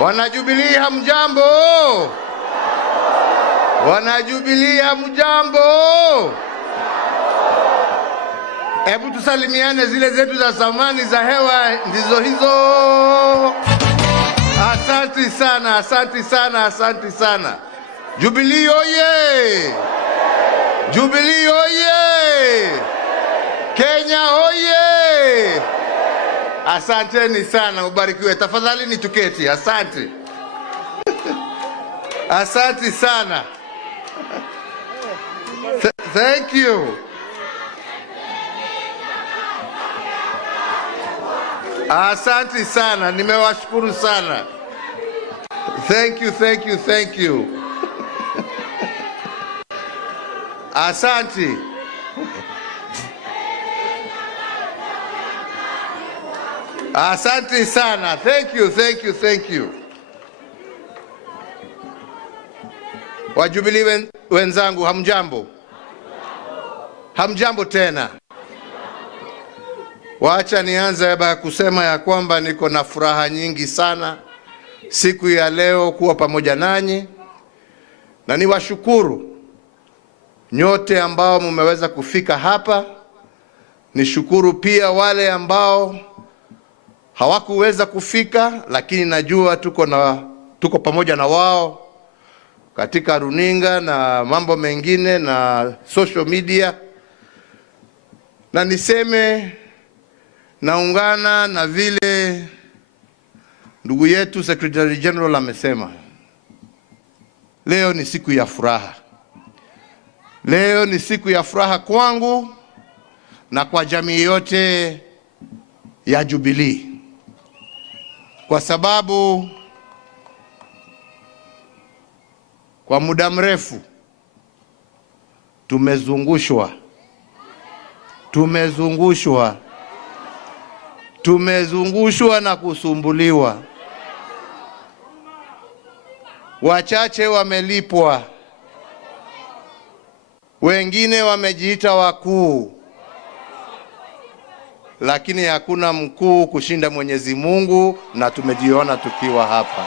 Wana Jubilee hamjambo? Wana Jubilee hamjambo? Hebu tusalimiane, zile zetu za samani za hewa ndizo hizo. Asante sana, asante sana, asante sana. Jubilee oye! Jubilee oye! Kenya oye! Asanteni sana, ubarikiwe. Tafadhali ni tuketi. Asante. Asante sana. Thank you. Asante sana, nimewashukuru sana. Thank you, thank you, thank you. Asante. Asante sana. Thank you, thank you, thank you. Wajubilee wenzangu hamjambo? Hamjambo tena. Wacha nianze kusema ya kwamba niko na furaha nyingi sana siku ya leo kuwa pamoja nanyi, na niwashukuru nyote ambao mmeweza kufika hapa. Nishukuru pia wale ambao hawakuweza kufika, lakini najua tuko pamoja na wao katika runinga na mambo mengine na social media. Na niseme naungana na vile ndugu yetu Secretary General amesema. Leo ni siku ya furaha. Leo ni siku ya furaha kwangu na kwa jamii yote ya Jubilee, kwa sababu kwa muda mrefu tumezungushwa na kusumbuliwa. Wachache wamelipwa, wengine wamejiita wakuu, lakini hakuna mkuu kushinda Mwenyezi Mungu, na tumejiona tukiwa hapa.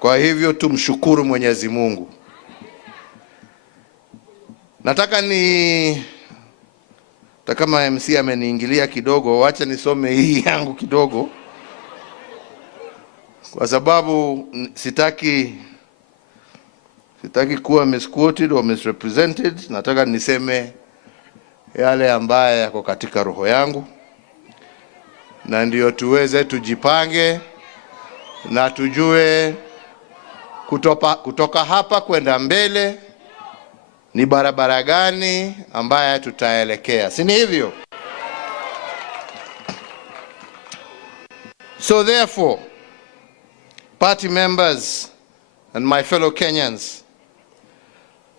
Kwa hivyo tumshukuru Mwenyezi Mungu. Nataka kama MC ameniingilia kidogo, wacha nisome hii yangu kidogo, kwa sababu sitaki kuwa misquoted or misrepresented. Nataka niseme yale ambaye yako katika roho yangu, na ndio tuweze tujipange na tujue kutoka hapa kwenda mbele ni barabara gani ambaye tutaelekea, si ni hivyo? So therefore, party members and my fellow Kenyans,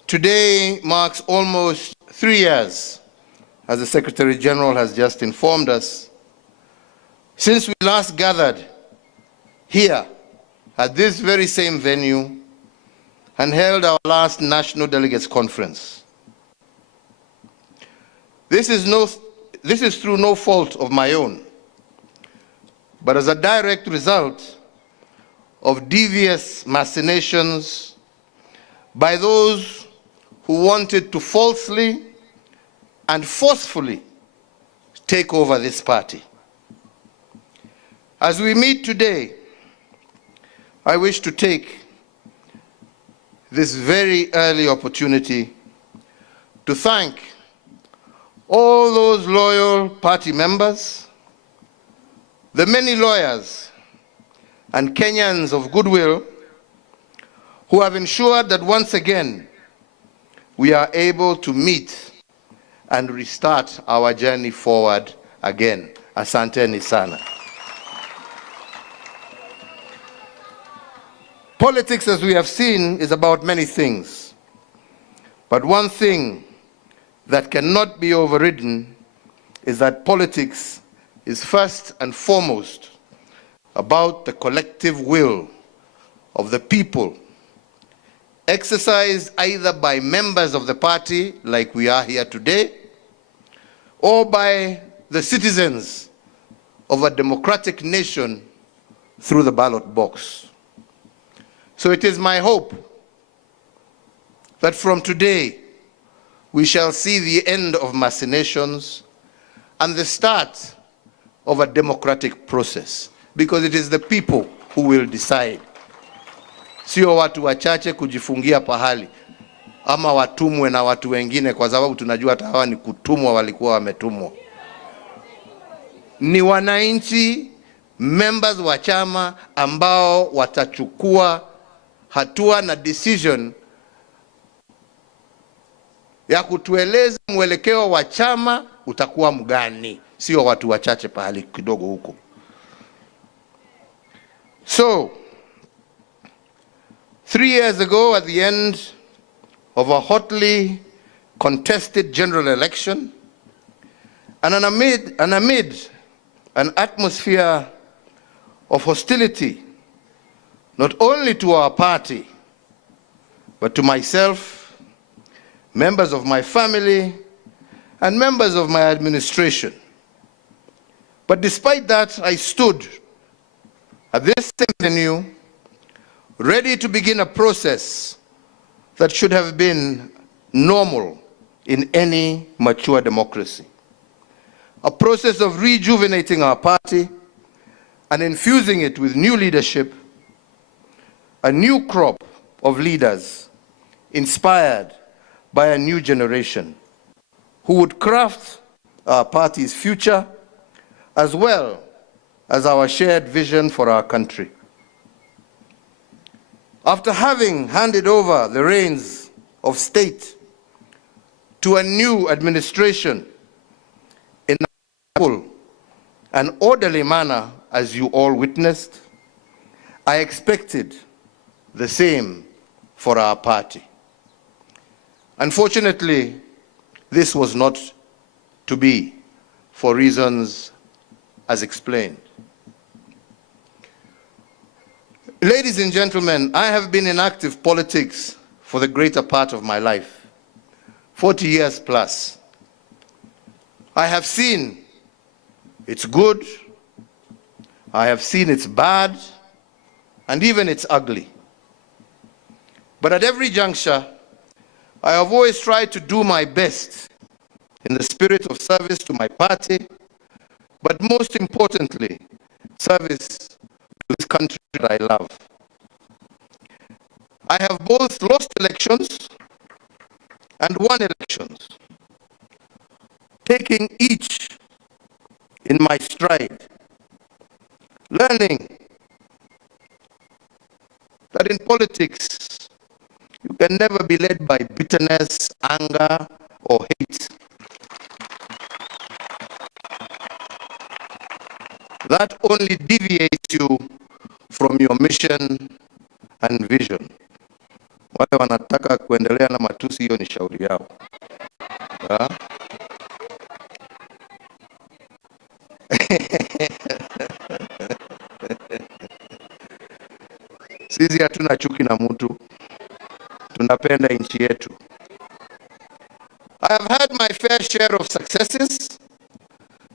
today marks almost 3 years, as the Secretary General has just informed us, since we last gathered here at this very same venue and held our last National Delegates Conference. This is through no fault of my own, but as a direct result of devious machinations by those who wanted to falsely and forcefully take over this party. As we meet today, I wish to take this very early opportunity to thank all those loyal party members, the many lawyers and Kenyans of goodwill who have ensured that once again we are able to meet and restart our journey forward again. Asanteni sana. Politics, as we have seen, is about many things. But one thing that cannot be overridden is that politics is first and foremost about the collective will of the people, exercised either by members of the party, like we are here today, or by the citizens of a democratic nation through the ballot box. So it is my hope that from today we shall see the end of machinations and the start of a democratic process, because it is the people who will decide. Sio watu wachache kujifungia pahali ama watumwe na watu wengine, kwa sababu tunajua hata hawa ni kutumwa, walikuwa wametumwa. Ni wananchi, members wa chama ambao watachukua hatua na decision ya kutueleza mwelekeo wa chama utakuwa mgani, sio watu wachache pahali kidogo huko. So 3 years ago, at the end of a hotly contested general election, and amid an atmosphere of hostility, not only to our party, but to myself, members of my family, and members of my administration. But despite that, I stood at this same venue, ready to begin a process that should have been normal in any mature democracy. A process of rejuvenating our party and infusing it with new leadership, a new crop of leaders inspired by a new generation who would craft our party's future as well as our shared vision for our country. After having handed over the reins of state to a new administration in a full and orderly manner, as you all witnessed, I expected the same for our party. Unfortunately, this was not to be, for reasons as explained. Ladies and gentlemen, I have been in active politics for the greater part of my life, 40 years plus. I have seen it's good, I have seen it's bad, and even it's ugly. But at every juncture, I have always tried to do my best in the spirit of service to my party, but most importantly, service to this country that I love. I have both lost elections and won elections, taking each in my stride, learning that in politics, you can never be led by bitterness, anger, or hate. That only deviates you from your mission and vision. Wale wanataka kuendelea na matusi, hiyo ni shauri yao. Sisi hatuna chuki na mtu, tunapenda nchi yetu. I have had my fair share of successes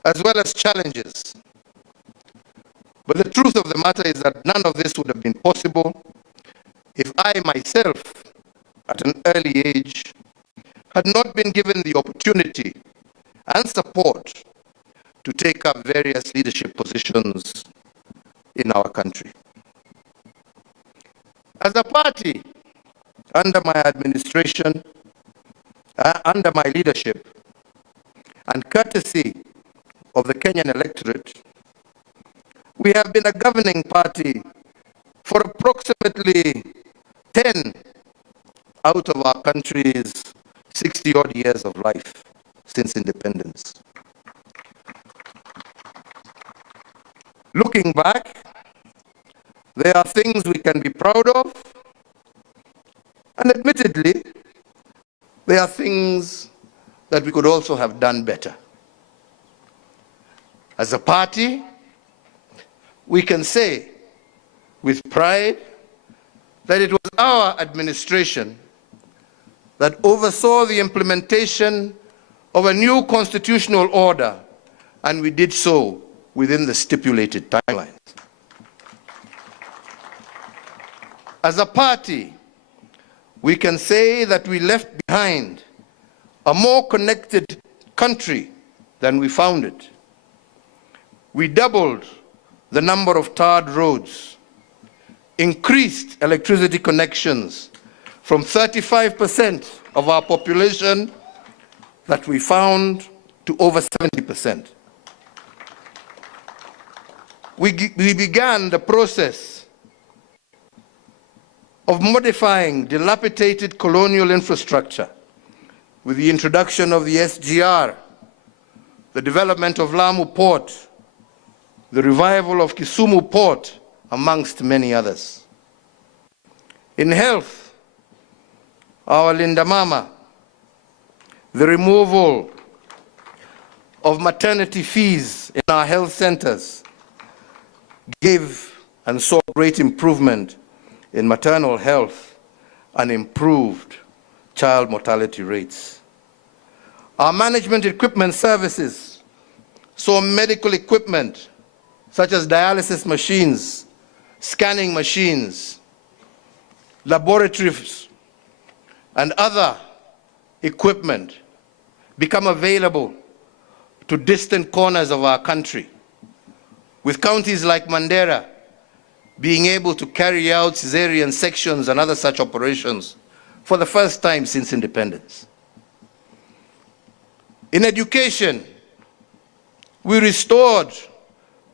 as well as challenges. But the truth of the matter is that none of this would have been possible if I myself, at an early age, had not been given the opportunity and support to take up various leadership positions in our country. As a party, under my administration, under my leadership, and courtesy of the Kenyan electorate, we have been a governing party for approximately 10 out of our country's 60-odd years of life since independence. Looking back, there are things we can be proud of, and admittedly, there are things that we could also have done better. As a party, we can say with pride that it was our administration that oversaw the implementation of a new constitutional order, and we did so within the stipulated timelines. As a party, we can say that we left behind a more connected country than we found it. We doubled the number of tarred roads, increased electricity connections from 35% of our population that we found to over 70%. We began the process of modifying dilapidated colonial infrastructure with the introduction of the SGR, the development of Lamu Port, the revival of Kisumu Port, amongst many others. In health, our Linda Mama, the removal of maternity fees in our health centers gave and saw great improvement in maternal health and improved child mortality rates. Our management equipment services saw medical equipment such as dialysis machines, scanning machines, laboratories, and other equipment become available to distant corners of our country, with counties like Mandera being able to carry out cesarean sections and other such operations for the first time since independence. In education, we restored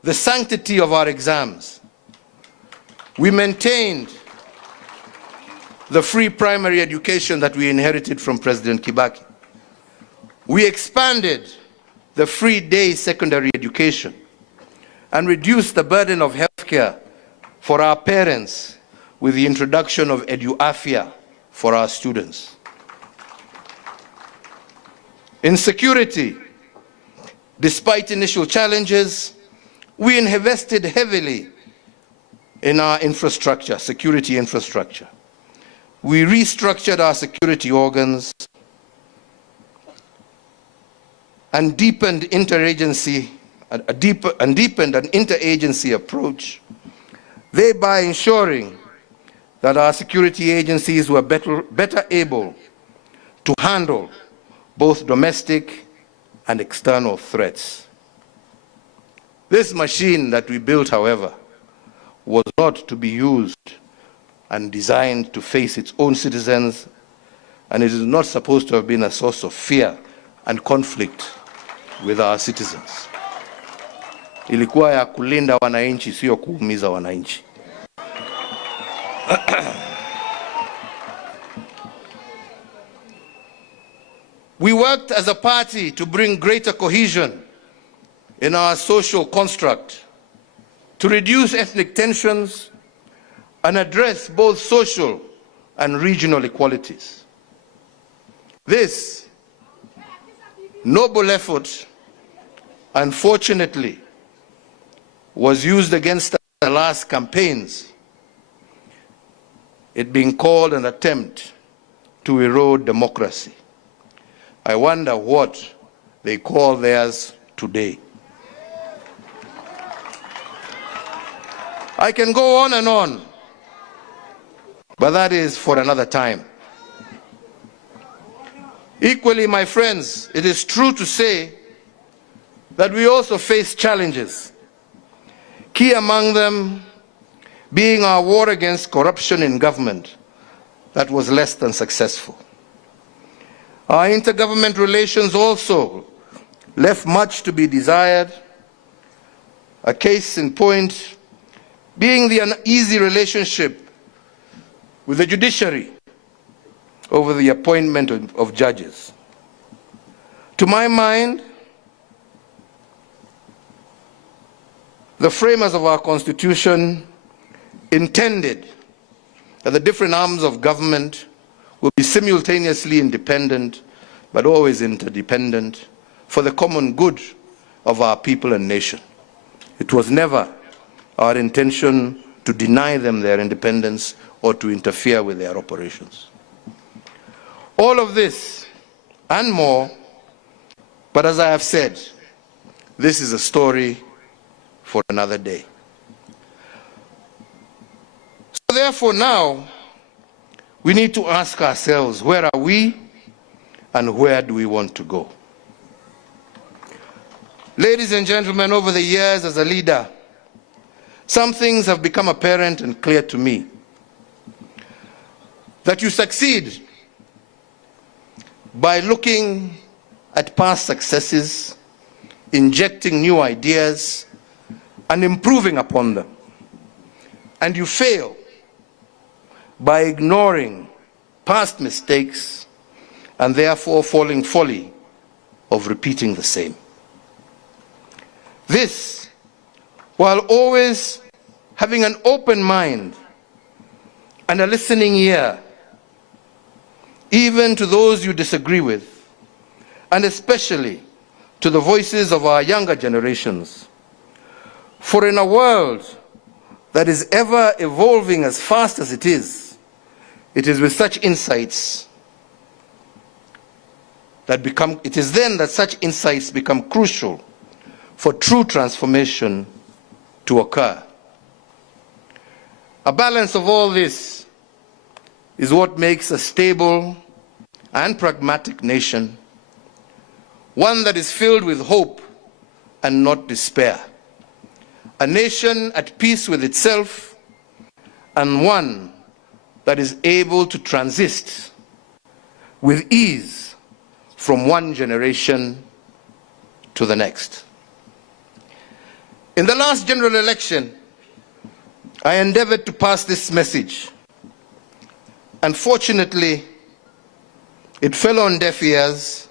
the sanctity of our exams. We maintained the free primary education that we inherited from President Kibaki. We expanded the free day secondary education and reduced the burden of healthcare for our parents with the introduction of EduAfia for our students. In security, despite initial challenges, we invested heavily in our infrastructure, security infrastructure. We restructured our security organs and deepened an interagency approach, thereby ensuring that our security agencies were better able to handle both domestic and external threats. This machine that we built, however, was not to be used and designed to face its own citizens, and it is not supposed to have been a source of fear and conflict with our citizens. Ilikuwa ya kulinda wananchi, sio kuumiza wananchi. We worked as a party to bring greater cohesion in our social construct, to reduce ethnic tensions and address both social and regional inequalities. This noble effort, unfortunately, was used against us in the last campaigns, it being called an attempt to erode democracy. I wonder what they call theirs today. I can go on and on, but that is for another time. Equally, my friends, it is true to say that we also face challenges, key among them being our war against corruption in government that was less than successful. Our intergovernment relations also left much to be desired, a case in point being the uneasy relationship with the judiciary over the appointment of judges. To my mind, the framers of our Constitution intended that the different arms of government will be simultaneously independent, but always interdependent, for the common good of our people and nation. It was never our intention to deny them their independence or to interfere with their operations. All of this and more, but as I have said, this is a story for another day. So therefore now, we need to ask ourselves, where are we and where do we want to go? Ladies and gentlemen, over the years as a leader, some things have become apparent and clear to me. That you succeed by looking at past successes, injecting new ideas, and improving upon them. And you fail by ignoring past mistakes and therefore falling folly of repeating the same. This, while always having an open mind and a listening ear, even to those you disagree with, and especially to the voices of our younger generations. For in a world that is ever evolving as fast as it is with such insights that it is then that such insights become crucial for true transformation to occur. A balance of all this is what makes a stable and pragmatic nation, one that is filled with hope and not despair, a nation at peace with itself, and one that is able to transist with ease from one generation to the next. In the last general election, I endeavored to pass this message. Unfortunately, it fell on deaf ears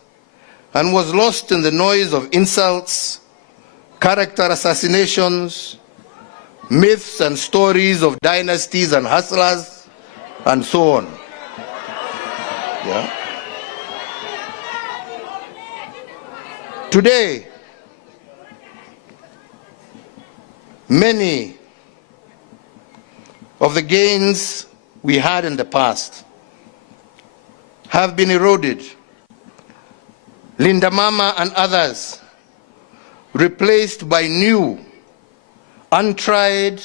and was lost in the noise of insults, character assassinations, myths and stories of dynasties and hustlers, and so on. Yeah. Today, many of the gains we had in the past have been eroded. Linda Mama and others replaced by new, untried,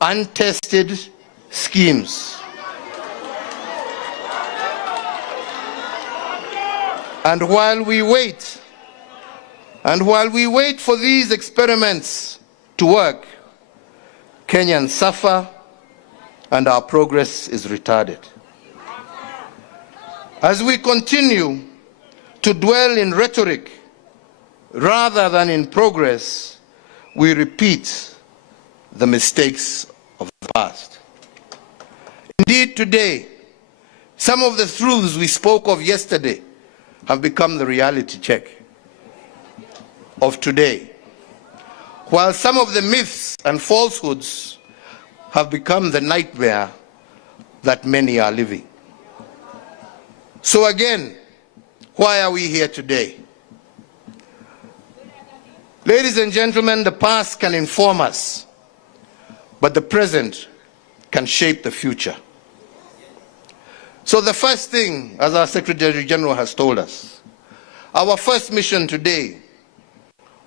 untested schemes. And while we wait for these experiments to work, Kenyans suffer and our progress is retarded. As we continue to dwell in rhetoric rather than in progress, we repeat the mistakes of the past. Indeed, today, some of the truths we spoke of yesterday have become the reality check of today, while some of the myths and falsehoods have become the nightmare that many are living. So again, why are we here today? Ladies and gentlemen, the past can inform us, but the present can shape the future. So the first thing, as our Secretary General has told us, our first mission today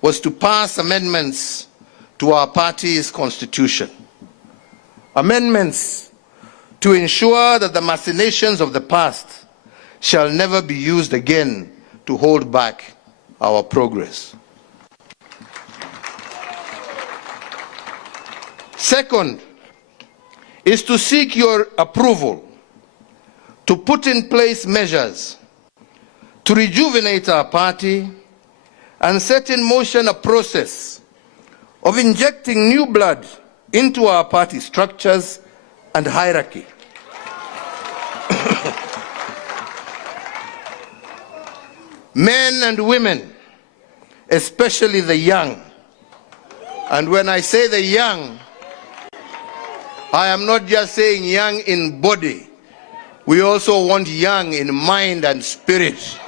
was to pass amendments to our party's constitution. Amendments to ensure that the machinations of the past shall never be used again to hold back our progress. Second is to seek your approval to put in place measures to rejuvenate our party and set in motion a process of injecting new blood into our party structures and hierarchy. Men and women, especially the young, and when I say the young, I am not just saying young in body, we also want young in mind and spirit.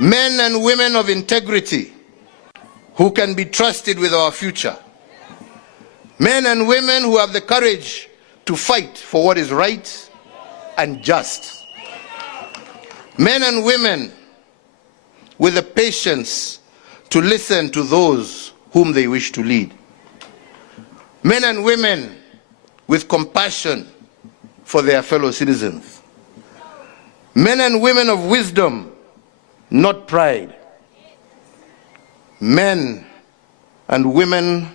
Men and women of integrity who can be trusted with our future. Men and women who have the courage to fight for what is right and just. Men and women with the patience to listen to those whom they wish to lead. Men and women with compassion for their fellow citizens. Men and women of wisdom, not pride. Men and women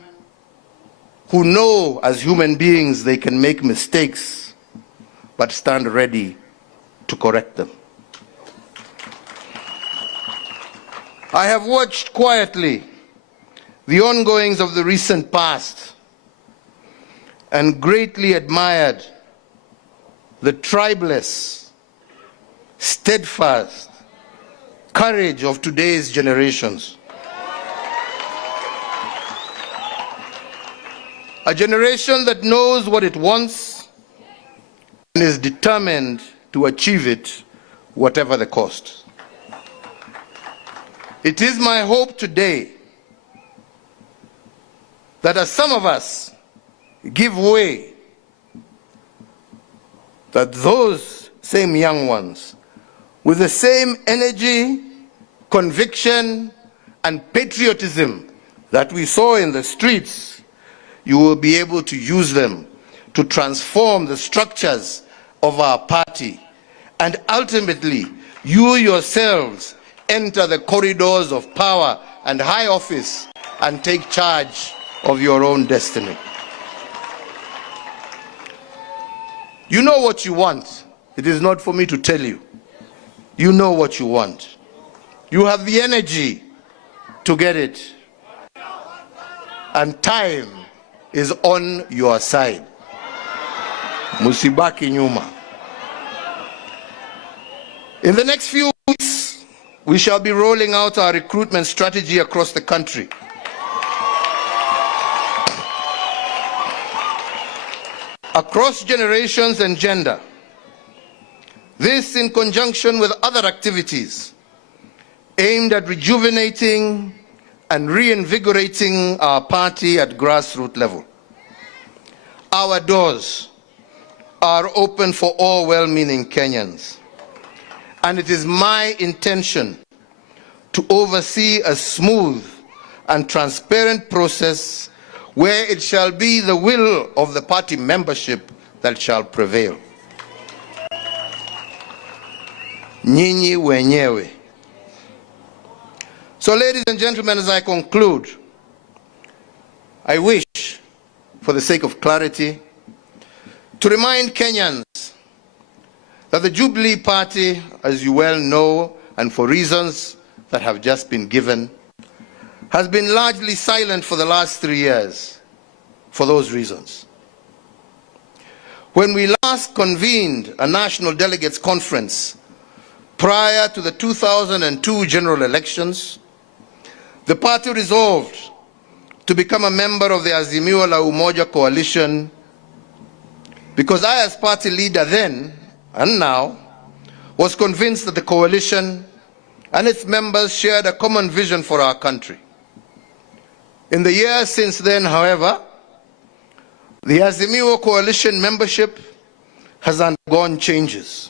who know as human beings they can make mistakes, but stand ready to correct them. I have watched quietly the ongoings of the recent past and greatly admired the tribeless, steadfast courage of today's generations. A generation that knows what it wants and is determined to achieve it, whatever the cost. It is my hope today that as some of us give way, that those same young ones, with the same energy, conviction, and patriotism that we saw in the streets, you will be able to use them to transform the structures of our party, and ultimately you yourselves enter the corridors of power and high office and take charge of your own destiny. You know what you want. It is not for me to tell you. You know what you want. You have the energy to get it. And time is on your side. Musibaki nyuma. In the next few weeks, we shall be rolling out our recruitment strategy across the country. Across generations and gender. This in conjunction with other activities aimed at rejuvenating and reinvigorating our party at grassroots level. Our doors are open for all well-meaning Kenyans, and it is my intention to oversee a smooth and transparent process where it shall be the will of the party membership that shall prevail. Nyinyi wenyewe. So, ladies and gentlemen, as I conclude, I wish, for the sake of clarity, to remind Kenyans that the Jubilee Party, as you well know, and for reasons that have just been given, has been largely silent for the last 3 years for those reasons. When we last convened a national delegates conference prior to the 2002 general elections, the party resolved to become a member of the Azimio la Umoja coalition because I, as party leader then and now, was convinced that the coalition and its members shared a common vision for our country. In the years since then, however, the Azimio coalition membership has undergone changes.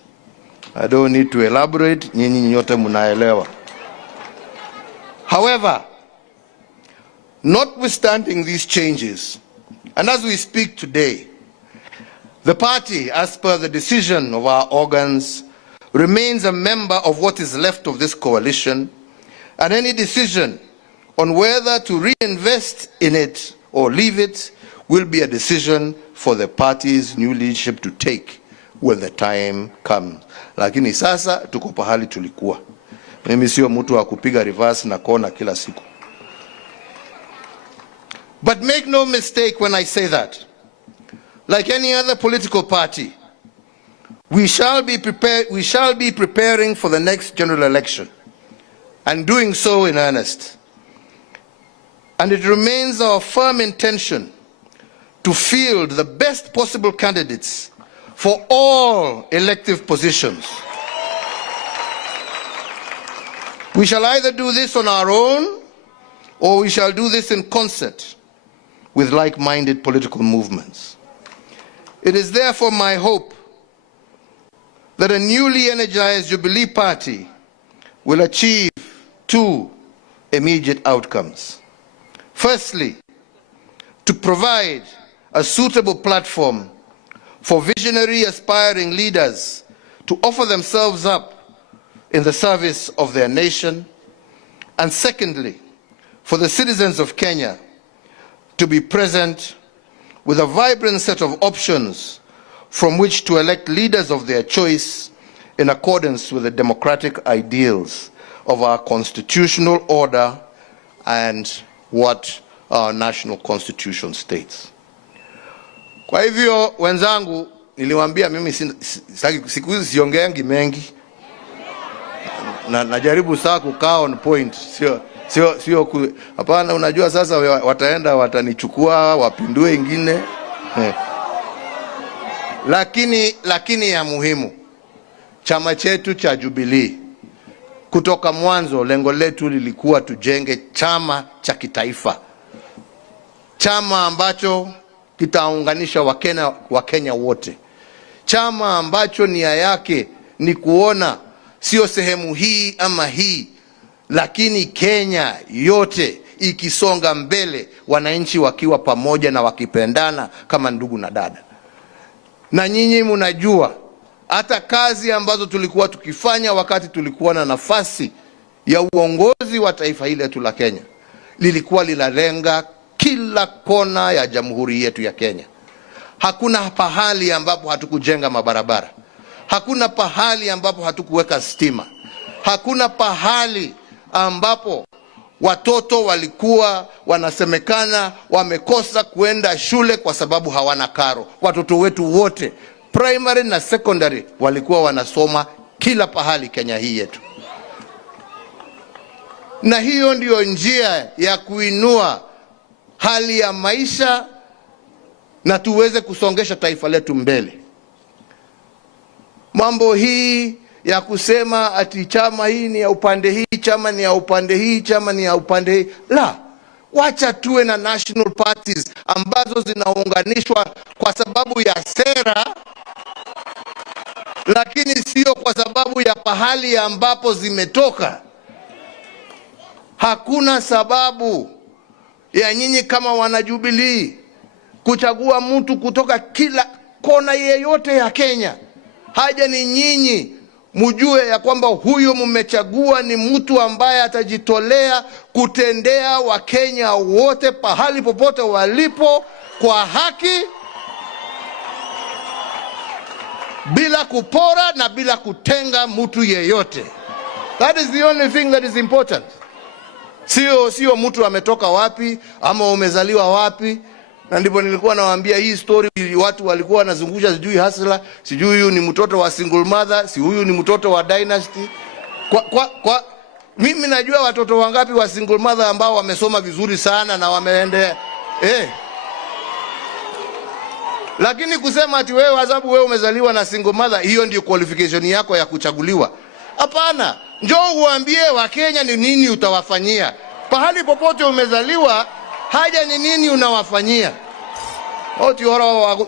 I don't need to elaborate, nyinyi nyote munaelewa. However, notwithstanding these changes, and as we speak today, the party, as per the decision of our organs, remains a member of what is left of this coalition, and any decision on whether to reinvest in it or leave it will be a decision for the party's new leadership to take when the time comes. Lakini sasa tuko pahali tulikuwa. Mimi sio mtu wa kupiga reverse na kona kila siku. But make no mistake when I say that. Like any other political party, we shall be preparing for the next general election, and doing so in earnest. And it remains our firm intention to field the best possible candidates for all elective positions. We shall either do this on our own, or we shall do this in concert with like-minded political movements. It is therefore my hope that a newly energized Jubilee Party will achieve two immediate outcomes. Firstly, to provide a suitable platform for visionary aspiring leaders to offer themselves up in the service of their nation. And secondly, for the citizens of Kenya to be present with a vibrant set of options from which to elect leaders of their choice in accordance with the democratic ideals of our constitutional order and what our national constitution states. Kwa hivyo wenzangu, niliwaambia mimi siku hizi siongeangi mengi, na najaribu saa kukaa on point, sio hapana. Unajua sasa wataenda watanichukua wapindue ingine lakini ya muhimu, chama chetu cha Jubilee kutoka mwanzo lengo letu lilikuwa tujenge chama cha kitaifa, chama ambacho kitaunganisha Wakenya wote, chama ambacho nia yake ni kuona sio sehemu hii ama hii, lakini Kenya yote ikisonga mbele, wananchi wakiwa pamoja na wakipendana kama ndugu na dada. Na nyinyi mnajua hata kazi ambazo tulikuwa tukifanya wakati tulikuwa na nafasi ya uongozi wa taifa hili letu la Kenya, lilikuwa linalenga kila kona ya jamhuri yetu ya Kenya. Hakuna pahali ambapo hatukujenga mabarabara, hakuna pahali ambapo hatukuweka stima, hakuna pahali ambapo watoto walikuwa wanasemekana wamekosa kuenda shule kwa sababu hawana karo. Watoto wetu wote primary na secondary walikuwa wanasoma kila pahali Kenya hii yetu. Na hiyo ndio njia ya kuinua hali ya maisha na tuweze kusongesha taifa letu mbele. Mambo hii ya kusema ati chama hii ni ya upande hii, chama ni ya upande hii, chama ni ya upande hii, la, wacha tuwe na national parties ambazo zinaunganishwa kwa sababu ya sera, lakini sio kwa sababu ya pahali ambapo zimetoka. Hakuna sababu ya nyinyi kama wana Jubilee kuchagua mtu kutoka kila kona yeyote ya Kenya. Haja ni nyinyi mjue ya kwamba huyo mmechagua ni mtu ambaye atajitolea kutendea Wakenya wote pahali popote walipo kwa haki, bila kupora na bila kutenga mtu yeyote. That is the only thing that is important. Sio mtu ametoka wapi ama umezaliwa wapi. Na ndipo nilikuwa nawaambia hii story, watu walikuwa wanazungusha sijui hasla, sijui huyu ni mtoto wa single mother, si huyu ni mtoto wa dynasty. Mimi najua watoto wangapi wa single mother ambao wamesoma vizuri sana na wameendea lakini kusema ati wewe sababu wewe umezaliwa na single mother, hiyo ndio qualification yako ya kuchaguliwa? Hapana. Njoo uambie Wakenya ni nini utawafanyia. Pahali popote umezaliwa, haja ni nini unawafanyia.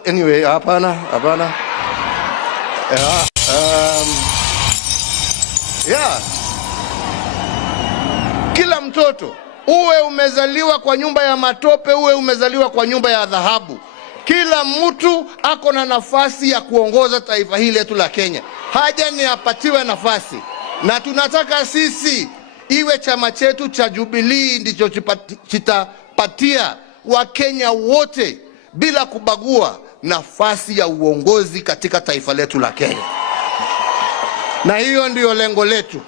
Anyway, hapana. Kila mtoto, uwe umezaliwa kwa nyumba ya matope, uwe umezaliwa kwa nyumba ya dhahabu, kila mtu ako na nafasi ya kuongoza taifa hili letu la Kenya. Haja ni apatiwe nafasi. Na tunataka sisi iwe chama chetu cha Jubilee ndicho chitapatia Wakenya wote bila kubagua nafasi ya uongozi katika taifa letu la Kenya. Na hiyo ndio lengo letu.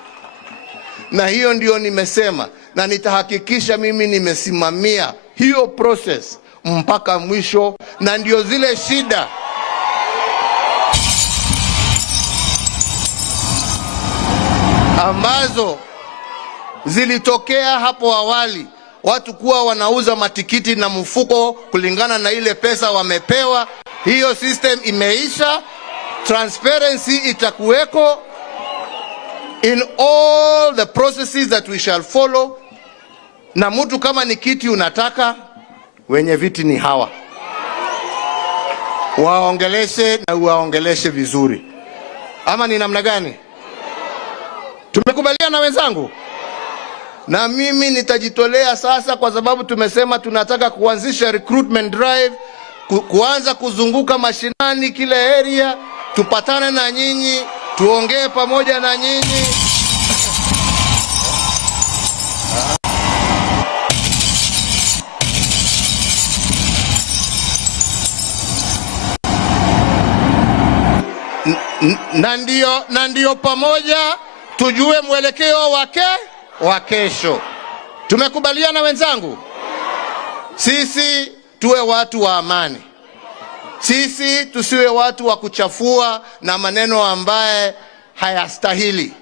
Na hiyo ndio nimesema, na nitahakikisha mimi nimesimamia hiyo process mpaka mwisho. Na ndio zile shida ambazo zilitokea hapo awali, watu kuwa wanauza matikiti na mfuko kulingana na ile pesa wamepewa. Hiyo system imeisha. Transparency itakuweko in all the processes that we shall follow. Na mtu kama ni kiti unataka, wenye viti ni hawa, waongeleshe na waongeleshe vizuri. Ama ni namna gani? Tumekubaliana wenzangu? Na mimi nitajitolea sasa, kwa sababu tumesema tunataka kuanzisha recruitment drive, kuanza kuzunguka mashinani kila area, tupatane na nyinyi, tuongee pamoja na nyinyi. Na ndio pamoja tujue mwelekeo wa kesho. Tumekubaliana wenzangu? Sisi tuwe watu wa amani. Sisi tusiwe watu wa kuchafua na maneno ambaye hayastahili.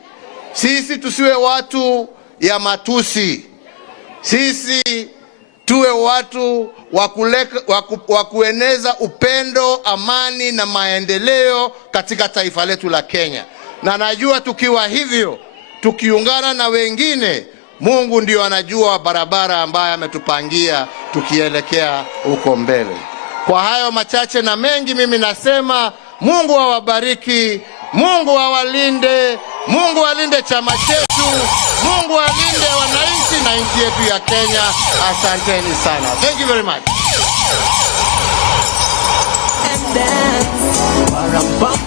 Sisi tusiwe watu ya matusi. Sisi tuwe watu wa kueneza upendo, amani na maendeleo katika taifa letu la Kenya. Na najua tukiwa hivyo, tukiungana na wengine, Mungu ndio anajua barabara ambayo ametupangia tukielekea huko mbele. Kwa hayo machache na mengi, mimi nasema Mungu awabariki, Mungu awalinde, Mungu alinde chama chetu, Mungu alinde wananchi na nchi yetu ya Kenya. Asanteni sana. Thank you very much.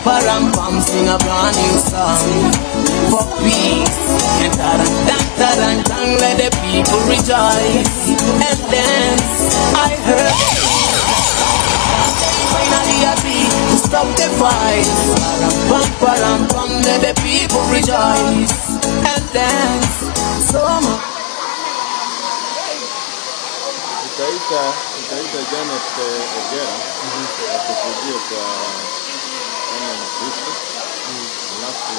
Param, sing a brand new song for peace. And tarang, let the people rejoice and dance. I heard finally happy to stop the fight. Param, let the people rejoice and dance. So itaita Janet Ogera atukujie kwa kama Kristo alafu